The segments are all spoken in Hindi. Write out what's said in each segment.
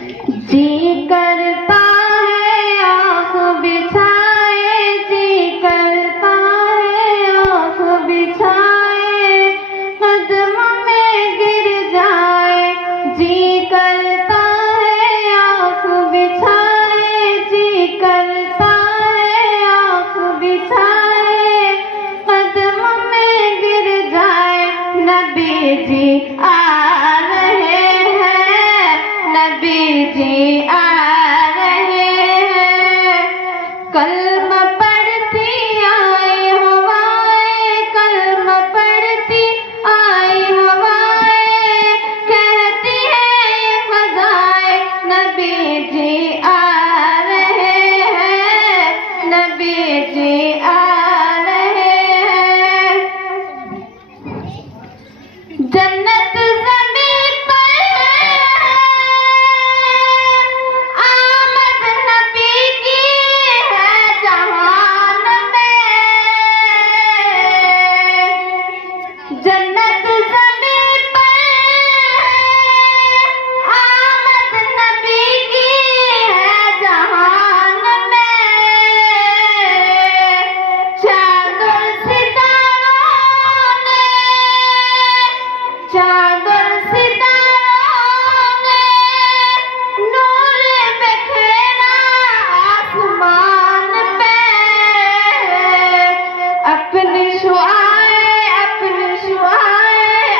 जी करता है आँख बिछाए, जी करता है आँख बिछाए, कदम में गिर जाए। जी करता है आँख बिछाए, जी करता है आँख बिछाए, कदम में गिर जाए। नबी जी आ रहे हैं, नबी जी आ रहे हैं। कलमा पढ़ती आई हवाएं, कलमा पढ़ती आई हवाएं, कहती है ये फ़ज़ाएं। नबी जी आ रहे हैं, नबी जी आ रहे हैं। जन्नत ज़मीन पर है, आमद नबी की है जहान में। जन्नत ज़मीन पर है, आमद नबी की है जहान में। चाँद और सितारों ने, चाँद और सितारों ने नूर बिखेरा आसमान पे। अपनी शुआएं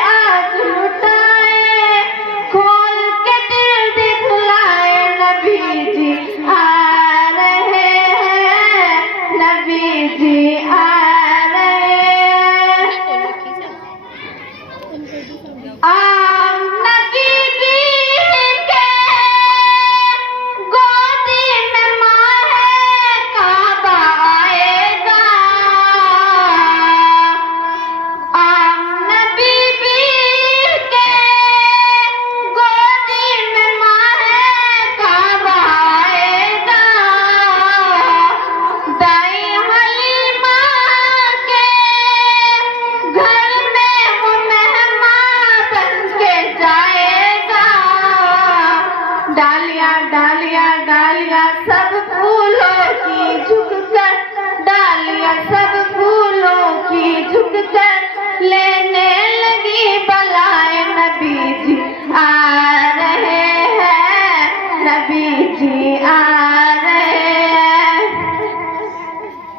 आज लुटाए, खोल के दिल दिखलाए। नबी जी आ रहे हैं, नबी जी आ रहे हैं। नबी के गोदी में माहे काबा आएगा। नबी के गोदी में माहे काबा आएगा। दाई हलीमा के घर में वो मेहमान बन के जाएगा। डालियां डालियां डालियां सब